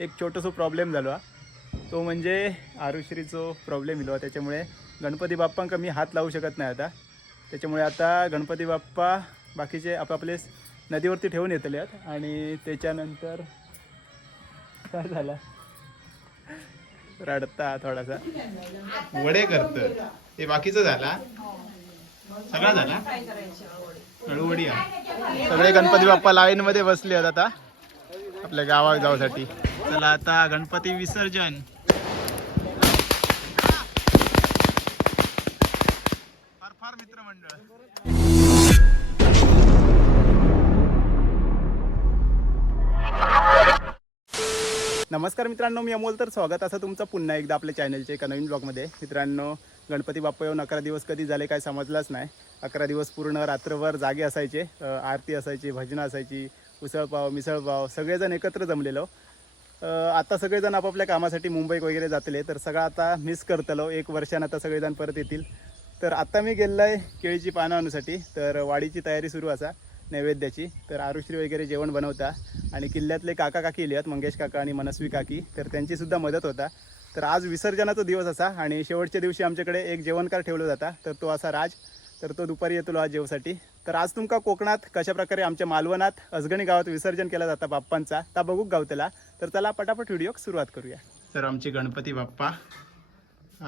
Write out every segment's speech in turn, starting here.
एक छोटंसं प्रॉब्लेम झालो. तो म्हणजे आरुश्रीचो प्रॉब्लेम इलो त्याच्यामुळे गणपती बाप्पांका मी हात लावू शकत नाही आता. त्याच्यामुळे आता गणपती बाप्पा बाकीचे आपापले नदीवरती ठेवून येतले आहेत आणि त्याच्यानंतर काय झालं? रडता थोडासा. वडे करत. ते बाकीचं झाला सगळा झाला. सगळे गणपती बाप्पा लाईन मध्ये बसले आहेत आता. आपल्या गावात जाऊसाठी. चला आता गणपती विसर्जन. फार फार मित्रमंडळ. नमस्कार मित्रांनो मी अमोल. तर स्वागत असं तुमचं पुन्हा एकदा आपल्या चॅनलच्या एका नवीन ब्लॉगमध्ये मित्रांनो गणपती बाप्पा येऊन अकरा दिवस कधी झाले काय समजलंच नाही. अकरा दिवस पूर्ण रात्रभर जागे असायचे आरती असायची भजनं असायची उसळपाव मिसळपाव सगळेजण एकत्र जमलेलो. आता सगळेजण आपापल्या कामासाठी मुंबईत वगैरे जातले तर सगळं आता मिस करतलो. एक वर्षानं आता सगळेजण परत येतील. तर आत्ता मी गेलो आहे केळीची पानं आणूसाठी तर वाडीची तयारी सुरू असा नैवेद्याची. तर आरुश्री वगैरे जेवण बनवता. आणि किल्ल्यातले काका काकी इले आहेत मंगेश काका आणि मनस्वी काकी. तर त्यांचीसुद्धा मदत होता. तर आज विसर्जनाचा दिवस असा आणि शेवटच्या दिवशी आमच्याकडे एक जेवणकार ठेवला जाता. तर तो असा राज तर तो दुपारी येतो आज जेवसाठी. तर आज तुमका कोकणात कशा प्रकारे आमच्या मालवणात अजगणी गावात विसर्जन केला जाता बाप्पांचा ता बघूक गावतला तर चला पटापट व्हिडिओ सुरुवात करूया. तर आमचे गणपती बाप्पा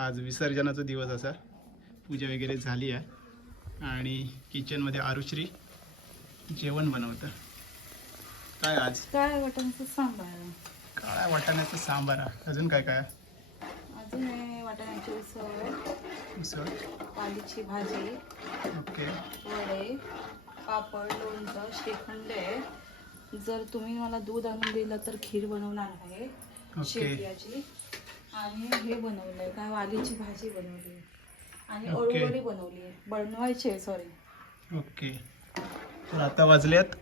आज विसर्जनाचा दिवस असा. पूजा वगैरे झाली आहे. आणि किचनमध्ये आरुश्री जेवण बनवतं. काय आज? काय वाटाण्याचं सांबार? काळ्या वाटाण्याचं सांबार. अजून काय काय? अजून आहे वाटाण्याची उसळ. उसळ? पालीची भाजी. ओके. वडे पापड लोणचं श्रीखंड. आहे जर तुम्ही मला दूध आणून दिलं तर खीर बनवणार आहे शेवयाची आणि हे बनवलंय काय वालीची भाजी बनवली. आणि ओके. अळूवडी बनवली आहे. बनवायची आहे सॉरी ओके. तर आता वाजलेत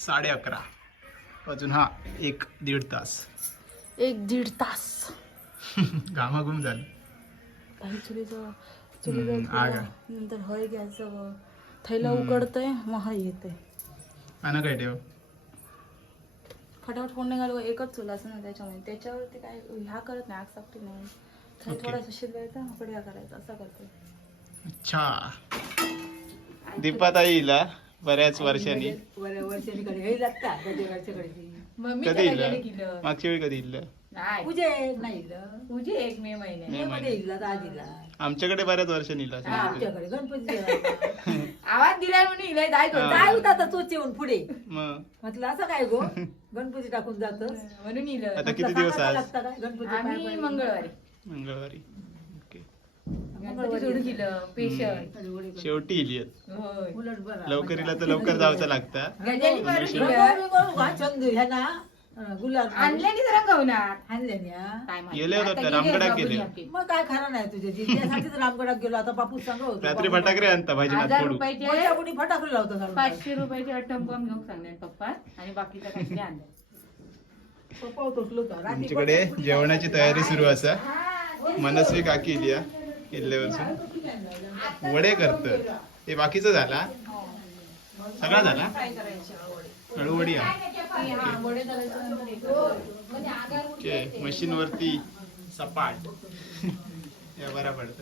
साडे अकरा. अजून हा एक दीड तास. एक दीड तास. घामाघूम झालं. काही हम्म, आग. ठेवा. नंतर हय घ्यायचं थैला. उकडतंय मग हय येते आणि काय ठेव? फटाफट फोडणे घालू एकच चूल असं ना त्याच्यामुळे त्याच्यावरती काय ह्या करत नाही आग सापटी ओके. थोडासा शिजवायचा कड्या करायचा असं करते अच्छा. दीपाताई येईला बऱ्याच वर्षांनी कधी येईल मागच्या वेळी कधी तुझे एक मे महिने मे महिन्यात. आमच्याकडे बऱ्याच वर्षांनी. आमच्याकडे. गणपती आवाज दिलाय म्हणून इलाय जाय हा. काय होता आता तोच येऊन पुढे. मग? म्हटलं असं काय गो? गणपती टाकून जात म्हणून इलं आता किती दिवस आज? लागतं काय? गणपती आम्ही? मंगळवारी. मंगळवारी. ओके. गणपती सोडून गेलं. पेशल शेवटी येईल होय. उलट बरं. लवकर इला तर लवकर जावचं लागतं. गजाली मारून दिलं. चंदू ह्या ना गुलाब आणल्याने तर रंगवणार आणले ना काय माहिती. गेले होते आता रामगडात. मग काय खरं नाही तुझ्या त्यासाठीच रामगडात गेलो. आता बापूस सांग रात्री फटाकडे आणता भाजीनाथ हजार फोडू रुपयाचे कोणी फटाकडे लावतो सांग. पाचशे रुपयाचे अट्टम घेऊन सांगणार पप्पा? आणि बाकीचं आणलं पप्पा होता. रात्री आमच्याकडे फटाकडे जेवणाची तयारी सुरू असा. मनस्वी काकी इलिया किल्ल्यावरसून वडे करत. ते बाकीचं झाला सगळा झाला? वडे करायचं. एक ओके मशीन वरती सपाट. या बरा पडत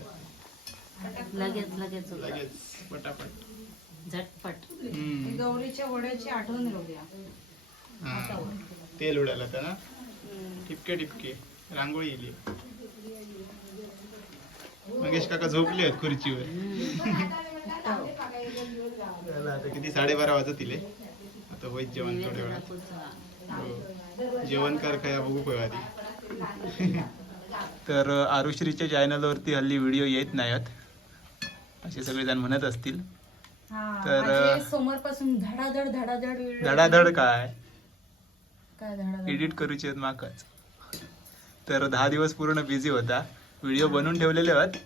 लगेच लगेच लगेच पटापट. झटपट. गौरीच्या वड्याची आठवण राहूया. हा. तेल उडालं तर ना? टिपके टिपके रांगोळी इली मंगेश काका झोपले आहेत खुर्चीवर. आता किती? साडेबारा वाजत इले होईत जेवण थोड्या वेळात. हो. जेवण कर काय बघू काय आधी तर आरुश्रीच्या चॅनलवरती हल्ली व्हिडिओ येत नाहीत. असे सगळेजण म्हणत असतील. तर- समोर पासून धडाधड धडाधड धडाधड काय? काय धडाधड? एडिट करूचे आहेत माकच. तर दहा दिवस पूर्ण बिझी होता. व्हिडिओ बनवून ठेवलेले आहेत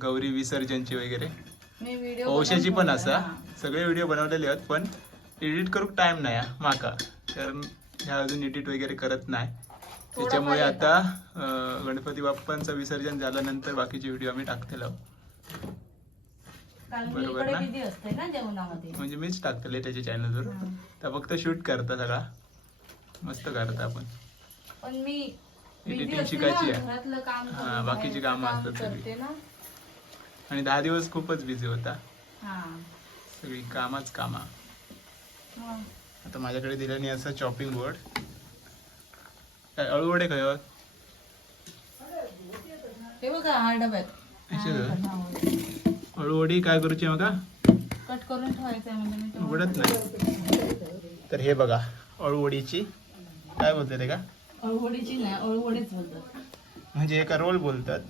गौरी विसर्जनचे वगैरे. मी व्हिडिओ पौशाची पण असा. सगळे व्हिडिओ बनवलेले आहेत पण एडिट करूक टाइम नाही हा, माका. कारण ह्या अजून एडिट वगैरे करत नाही. त्याच्यामुळे आता गणपती बाप्पांचं विसर्जन झाल्यानंतर बाकीचे व्हिडिओ आम्ही टाकतेलो. कारण मी बरोबर ना? म्हणजे मीच टाकतले त्याच्या चॅनलवर तर फक्त शूट करता सगळा. मस्त करता आपण. पण मी असते शिकायची आहे. हा, बाकीची कामं असतात सगळी. आणि दहा दिवस खूपच बिझी होता. सगळी कामाच कामा. आता माझ्याकडे दिल्याने असं चॉपिंग बोर्ड काय अळूवडे काय होत? हे बघा हा डब्यात. अळूवडी काय करूची मग कट करून ठेवायचं आहे म्हणजे उघडत नाही. तर हे बघा अळूवडीची काय बोलते ते का? अळूवडीची नाही अळूवडीच बोलतात. म्हणजे एका रोल बोलतात.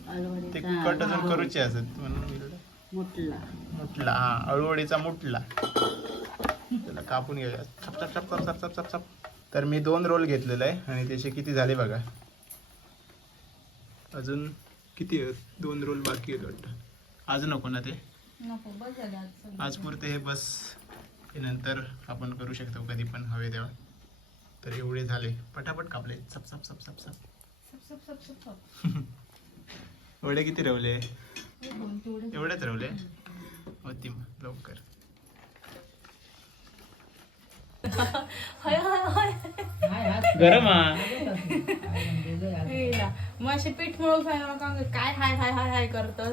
ते कट अजून करूचे असत म्हणून. मुटला मुटला हा अळूवडीचा मुटला कापून घ्यायच्या छप छप छप छप छप छप छप तर मी दोन रोल घेतलेला आहे आणि त्याचे किती झाले बघा अजून किती दोन रोल बाकी आहेत वाटतं आज नको ना ते आज पुरते हे बस नंतर आपण करू शकतो कधी पण हवे तेव्हा तर एवढे झाले पटापट कापले सप सप सप सप सप एवढे किती रवले एवढेच रवले होती मग लवकर हाय, हाय, हाय. गरम हा. मग असे पीठ मळून सांगा का काय हाय हाय हाय हाय करत हात,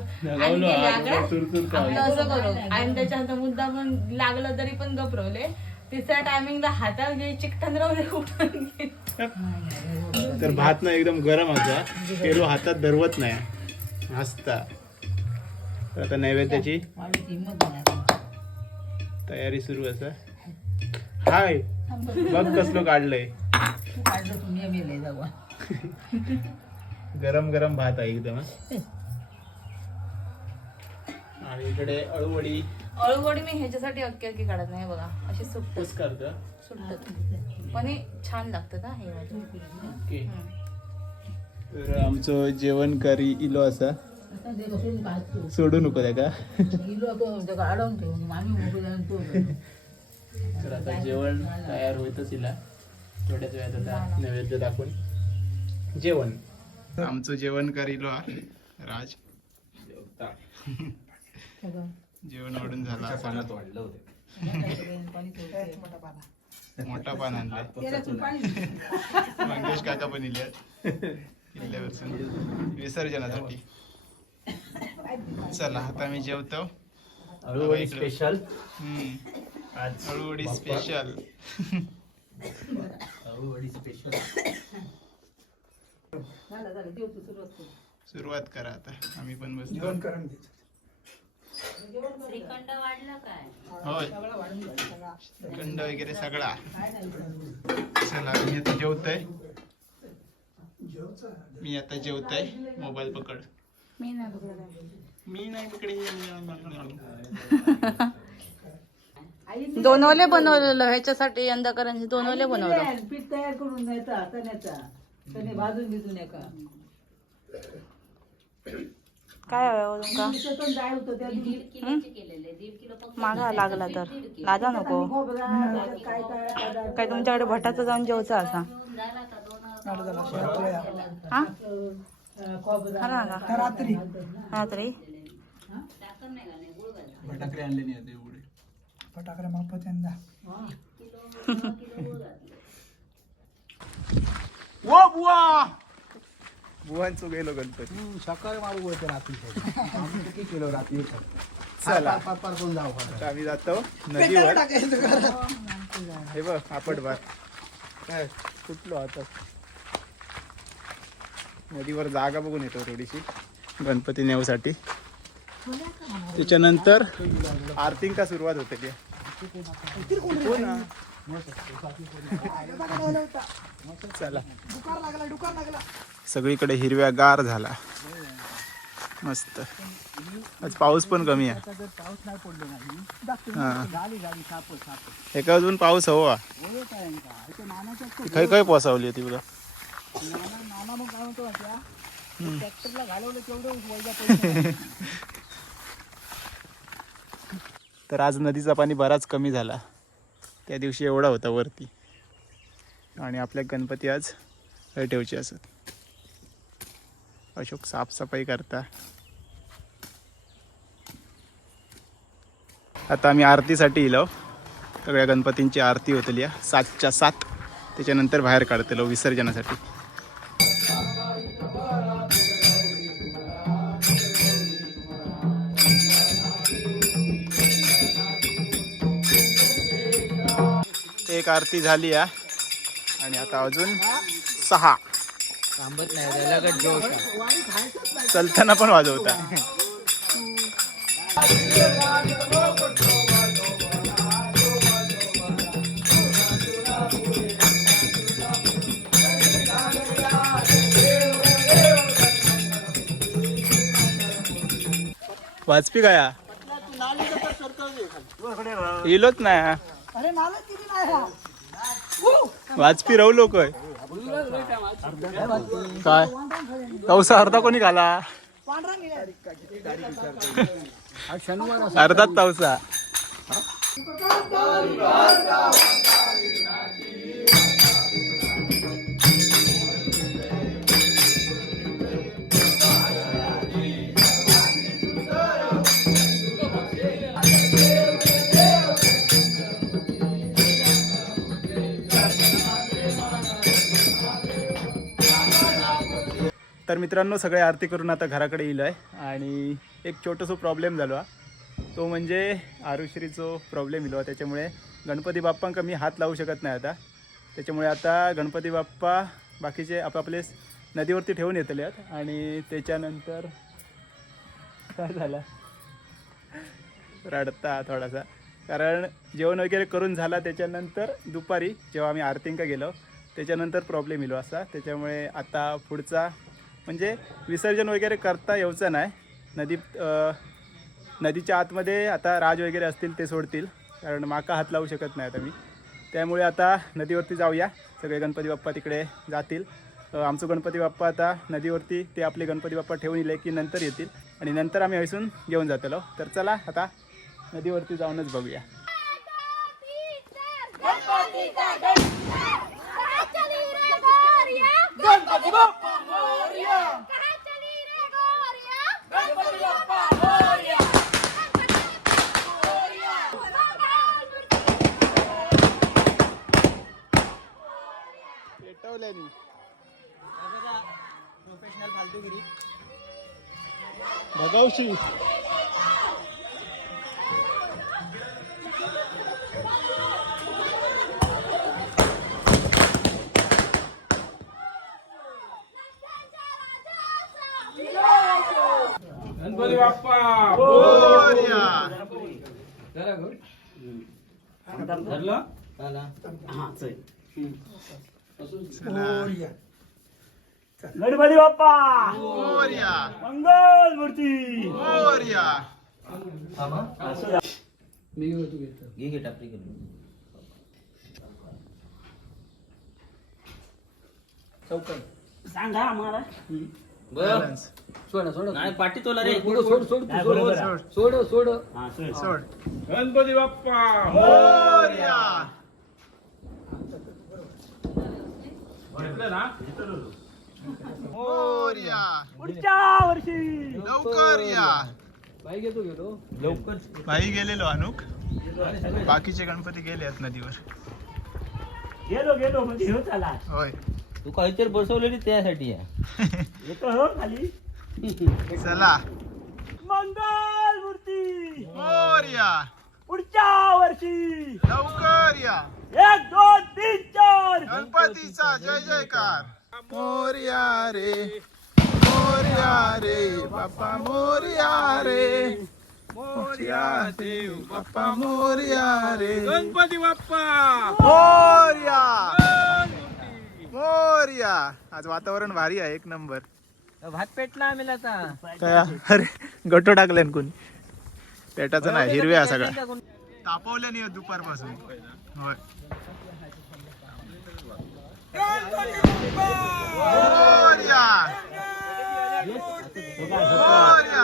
आपलं असं करू. आणि त्याच्यानंतर मुद्दा पण लागलं तरी पण गपरवले. तिसऱ्या टायमिंगला हातात घे चिकटन रावले उठून घे. तर भात ना एकदम गरम असा पेलो हातात धरवत नाही. हसता तर आता नैवेद्याची तयारी सुरू असा हाय. बघ कसलो काढलंय. गरम गरम भात आहे एकदम. आणि इकडे अळूवडी. अळूवडी मी ह्याच्यासाठी अक्की अक्की काढत नाही बघा अशी कस करतं? सुटत पण हे छान लागतं ना हे. ओके. तर आमचं जेवण करी इलो असा. सोडू नको त्या का तर आता जेवण तयार होईतच इला थोड्याच वेळात आता नैवेद्य दाखवून. जेवण. आमचं जेवण करीलो हा राज. जेवण वाढून झाला मोठा पान आणलाय. मंगेश काका पण इले किल्ल्यावर विसर्जनासाठी. चला आता मी जेवतो. स्पेशल हम्म. आज अळूवडी स्पेशल अळूवडी स्पेशल सुरुवात करा आता. आम्ही पण बसतो होय. खंड वगैरे सगळा. चला मी आता जेवतोय. मी आता जेवतोय. मोबाईल पकड. मी नाही बघत. मी नाही पकडे दोनवले बनवलेलं ह्याच्यासाठी यंदा करांची दोनवले बनवलं. पीठ तयार करून न्यायचा चण्याचा. चणे भाजून भिजून एका. काय हवं तुमका डाळ होतं त्या मागा लागला तर. लाजा नको. काय काय पदार्थ काय तुमच्याकडे भटाचं जाऊन जेवचा असा? हा? अं, खोबरा खरं ना का? रात्री. रात्री? फटाकडे आणले नाही फटाकडे मापत यंदा ओ बुवा! बुवांचो गेलो गणपती. सकाळी मारू होते रात्री. किती किलो रात्री? चला. पार पार करून जाऊ आता आम्ही जातो नदीवर. हे बघ आपट भात काय कुठलो आता. नदीवर जागा बघून येतो थोडीशी. गणपती नेवसाठी. त्याच्यानंतर आरतीं का सुरुवात होते ते सगळीकडे हिरव्या गार झाला. मस्त. आज पाऊस पण कमी आहे. एका अजून पाऊस हवा. खय खय पोसावली होती तुला ट्रॅक्टरला घालवलं तेवढं तर आज नदीचा पाणी बराच कमी झाला. त्या दिवशी एवढा होता वरती. आणि आपल्या गणपती आज ठेवचे असत. अशोक साफसफाई करता. आता आम्ही आरतीसाठी इलो. सगळ्या गणपतींची आरती होतली सातच्या सात. त्याच्यानंतर बाहेर काढतलो विसर्जनासाठी. एक आरती झाली आहे आणि आता अजून सहा. थांबत नाही. चलताना पण वाजवता. वाजपी काय इलोच नाही वाजपी राहू लोक काय? तवसा अर्धा कोणी घाला अर्धात अर्धाच तवसा मित्रांनो सगळे आरती करून आता घराकडे येईल आहे. आणि एक छोटंसं प्रॉब्लेम झालो. तो म्हणजे आरुश्रीचो प्रॉब्लेम इलो त्याच्यामुळे गणपती बाप्पांक मी हात लावू शकत नाही आता. त्याच्यामुळे आता गणपती बाप्पा बाकीचे आपापले नदीवरती ठेवून येतले आहेत. आणि त्याच्यानंतर काय झालं? रडता थोडासा. कारण जेवण वगैरे करून झाला. त्याच्यानंतर दुपारी जेव्हा आम्ही आरतींका गेलो त्याच्यानंतर प्रॉब्लेम येलो असा. त्याच्यामुळे आता पुढचा म्हणजे विसर्जन वगैरे करता यायचं नाही. नदी नदीच्या आतमध्ये आता राज वगैरे असतील ते सोडतील. कारण माका हात लावू शकत नाही आता मी. त्यामुळे आता नदीवरती जाऊया. सगळे गणपती बाप्पा तिकडे जातील. आमचं गणपती बाप्पा आता नदीवरती ते आपले गणपती बाप्पा ठेवून येले की नंतर येतील. आणि नंतर आम्ही हयसून घेऊन जातलो. तर चला आता नदीवरती जाऊनच बघूया. गणपती बाप्पा मोरया चली रे गोरया गणपती बाप्पा मोरया भगावशी बाप्पा! गणपती बाप्पा! मोरया मंगल मूर्ती! मोरया मी घेतो. घेतो चौकात. सांगा आम्हाला. Balance. सोडा सोडा. नाही पाठी तोला रे. सोड सोड सोड काय सोड बरोबर आहे. सोड सोड. हा, सोय. सोड. गणपती बाप्पा. मोरया. घेतलं ना? मोरया. पुढच्या वर्षी. लवकर या. बाई घेतो घेतो. भाई गेलेलो अनुक. बाकीचे गणपती गेले आहेत नदीवर गेलो गेलो म्हणजे चला होय. तू काहीतरी बसवलेली त्यासाठी आहे. येतो हो खाली. चला. मंगल मूर्ती. मोरया पुढच्या वर्षी. लवकर या. एक दोन तीन चार. गणपतीचा जय जयकार. मोरया रे. मोरया रे. बाप्पा मोरया रे. मोरया देव. बाप्पा मोरया रे. गणपती बाप्पा. मोरया मोरया. आज वातावरण भारी आहे एक नंबर. भात पेटला आम्ही आता. अरे गटो टाकल्यान कोणी. पेटाचं नाही हिरव्या सगळा तापवल्या नाही दुपारपासून. होय. मोरया. मोरया.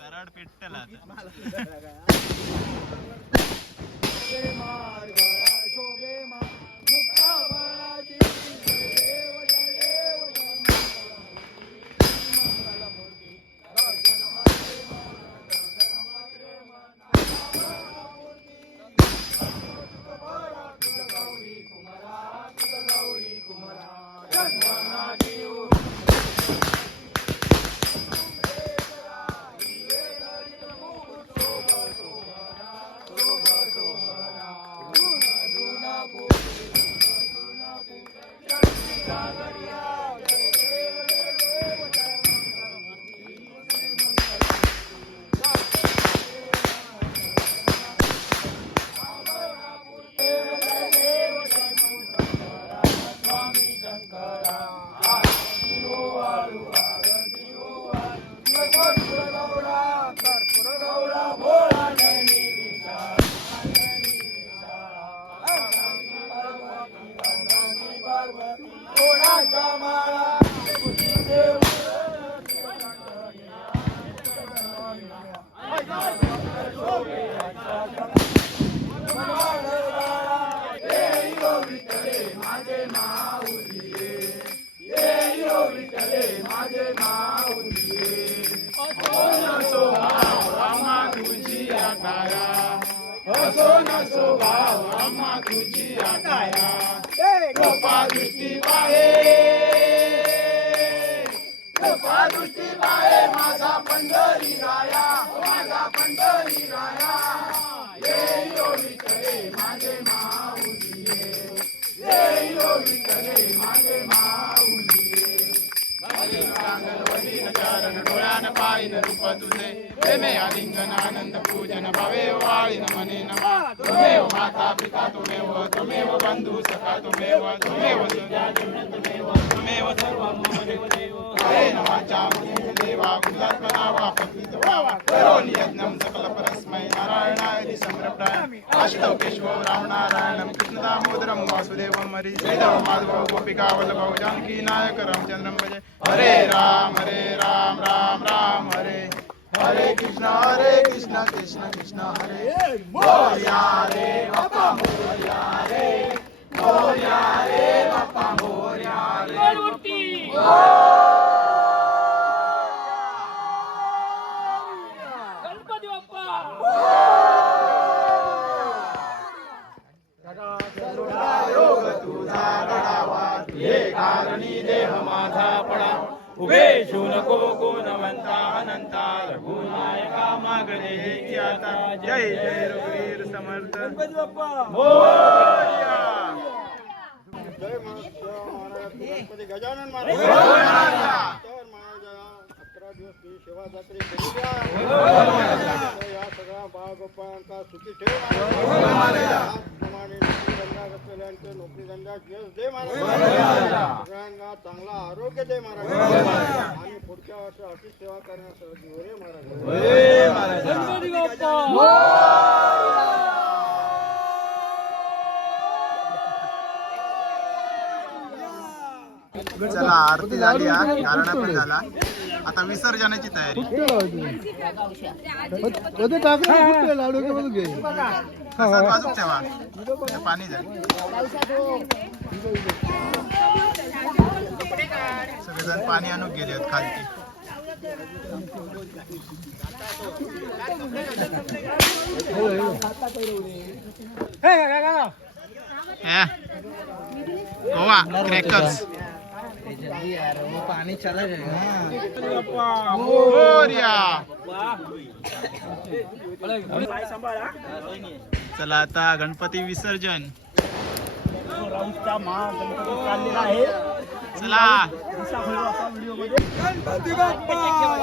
कराड पेटल आता इकडे उड्या इथं घाट. अरे बाप रे धाम धूम डोळ्यान पाहिन रूप तुझे. प्रेमे आलिंगन आनंद पूजन भवे वाळीन मने नमा. तुमेव माता पिता तुमेव तुमेव बंधू सखा तुमेव तुमेव तुमेव तुमेव सर्व मम देव हरे नमाच्या मुने देवा गुलात्मना वा पतित वावा करोनि यज्ञं सकल परस्मै नारायणाय सम्रप्राय अष्टौ केशवौ रामनारायणं कृष्णदामोदरं वासुदेवं हरि श्रीधर माधवौ गोपिका वल्लभौ जानकी नायक रामचन्द्रं भजे। हरे राम हरे राम राम राम हरे। हरे कृष्ण हरे कृष्ण कृष्ण कृष्ण हरे। मोरया रे बाप्पा मोरया रे। मोरया रे बाप्पा मोरया रे। गणपती बाप्पा गजानन अकरा दिवस ती सेवा जत्री या सगळ्या बाळगोपांचा सुखी ठेव असलेल्यांचे नोकरी धंदा यश दे महाराज. सगळ्यांना चांगला आरोग्य दे महाराज. आणि पुढच्या वर्षी अशी सेवा करण्यासाठी रे महाराज. चला आरती झाली हा गारणा पण झाला. आता विसर्जनाची तयारी. प्रसाद बाजूक ठेवा. ते पाणी जाईल सगळेजण पाणी आणून गेले आहेत खालती. हे, गोवा क्रॅकर्स मोरया. काय सांभाळा चला आता गणपती विसर्जन. गणपती आहे चला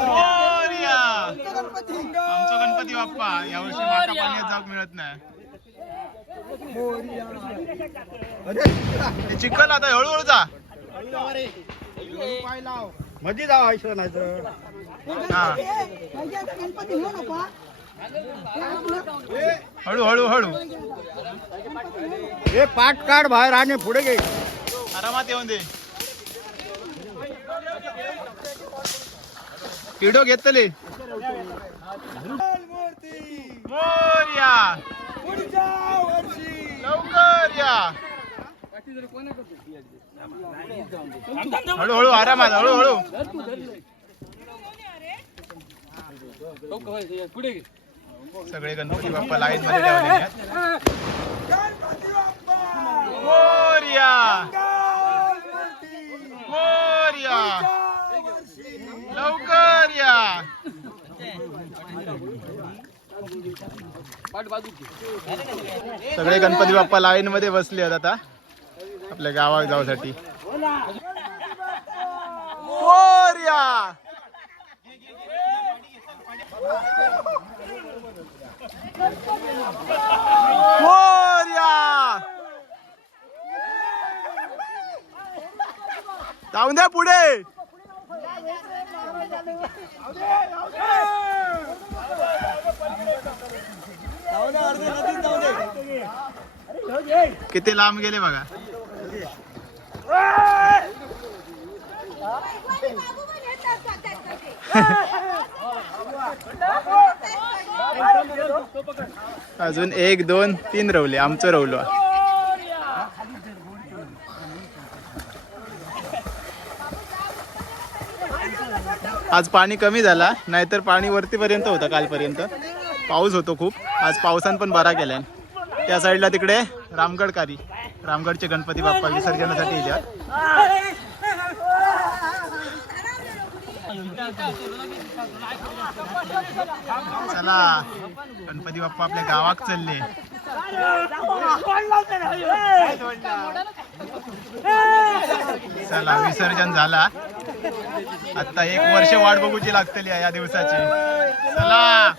मोरया. आमचा गणपती बाप्पा. यावर्षी माका पाण्यात जाऊक मिळत नाही. हे चिखल आता हळूहळू जा. मध्ये जावा ऐश्वर नाही तर हा. हळू हळू हळू. हे पाठ काढ बाहेर आणि पुढे घे. आरामात येऊन दे. किडो घेतले. मोर्या लवकर या. हळू हळू आरामात हळू हळू सगळे गणपती बाप्पा लाईन मध्ये मोर्या. मोर्या. लवकर या. सगळे गणपती बाप्पा लाईन मध्ये बसले आहेत आता. आपल्या गावात जाऊसाठी. मोर्या! मोर्या! जाऊन द्या पुढे. किती लांब गेले बघा. अजून एक दोन तीन रवले. आमचं रवलो. आज पाणी कमी झाला नाहीतर पाणी वरतीपर्यंत होतं कालपर्यंत. पाऊस होतो खूप. आज पावसान पण बरा केलाय. त्या साईडला तिकडे रामगडकारी. रामगडचे गणपती बाप्पा विसर्जनासाठी येतात. चला गणपती बाप्पा आपल्या गावात चालले. चला विसर्जन झाला. आता एक वर्ष वाट बघूची लागतली या दिवसाची. चला.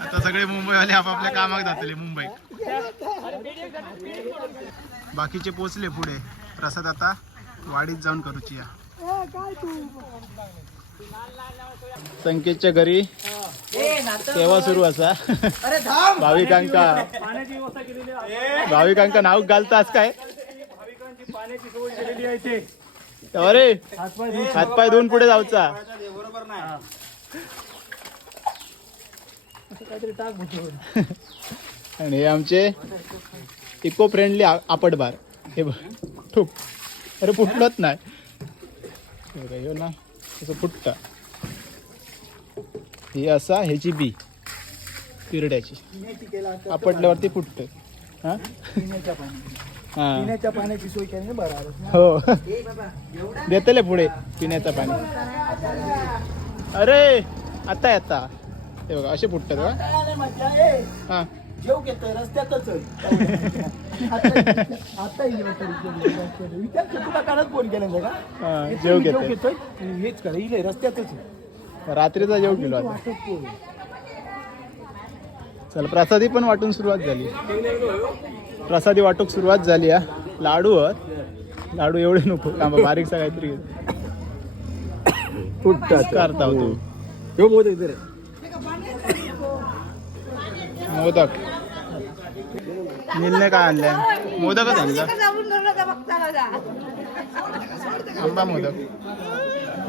आता सगळे मुंबईवाले आपापल्या कामाक जातले मुंबईत. बाकीचे पोचले पुढे. प्रसाद आता वाडीत जाऊन करूची या संकेतच्या घरी सेवा सुरू असा? भाविकांका भाविकांका नाव घालतास काय? अरे हातपाय धुवून पुढे जाऊचा. काहीतरी टाक भुतीवर. आणि हे आमचे इको फ्रेंडली आपट बार हे बघ. ठूक. अरे फुटलंच नाही. हे ना असं फुटतं. ही असा ह्याची बी. पिरड्याची. आपटल्यावरती फुटतं. हा? हा. पाण्याची सोय केली हो. देतले पुढे पिण्याचं पाणी. अरे आता आता. हे बघा असे फुटतात बघा. हा. जेव घेतोय रस्त्यातच आता विचार कर, तुला कालच फोन केला का? हा, जेव घेतोय. घेतोय. हेच करा इले रस्त्यातच रात्रीचा जेव ते. चल प्रसादी पण वाटून सुरुवात झाली. प्रसादी वाटूक सुरुवात झाली हा. लाडू लाडू एवढे नको थांबा बारीकसा काहीतरी करता मोदक रे. मोदक. नीलने काय आणलंय? मोदकच आणलं आंबा मोदक.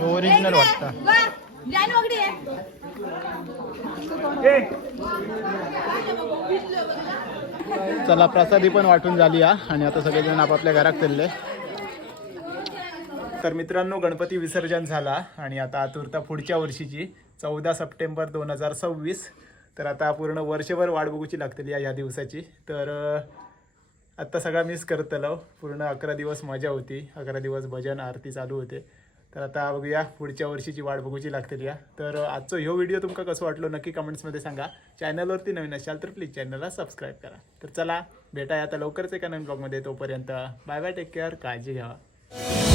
ओरिजिनल वाटतं. चला प्रसादी पण वाटून झाली हा. आणि आता सगळेजण आपापल्या घरात चालले तर मित्रांनो गणपती विसर्जन झाला. आणि आता आतुरता पुढच्या वर्षीची चौदा सप्टेंबर दोन हजार सव्वीस. तर आता पूर्ण वर्षभर वाट बघूची लागतली या या दिवसाची. तर आत्ता सगळा मिस करतलो पूर्ण अकरा दिवस मजा होती. अकरा दिवस भजन आरती चालू होते. तर आता बघूया पुढच्या वर्षीची वाट बघूची लागतली या. तर अं, आजचो ह्यो व्हिडिओ तुमका कसं वाटलो नक्की कमेंट्समध्ये सांगा. चॅनलवरती नवीन असाल तर प्लीज चॅनलला सबस्क्राईब करा. तर चला भेटाय आता लवकरच एका नवीन ब्लॉगमध्ये तोपर्यंत बाय बाय टेक केअर काळजी घ्यावा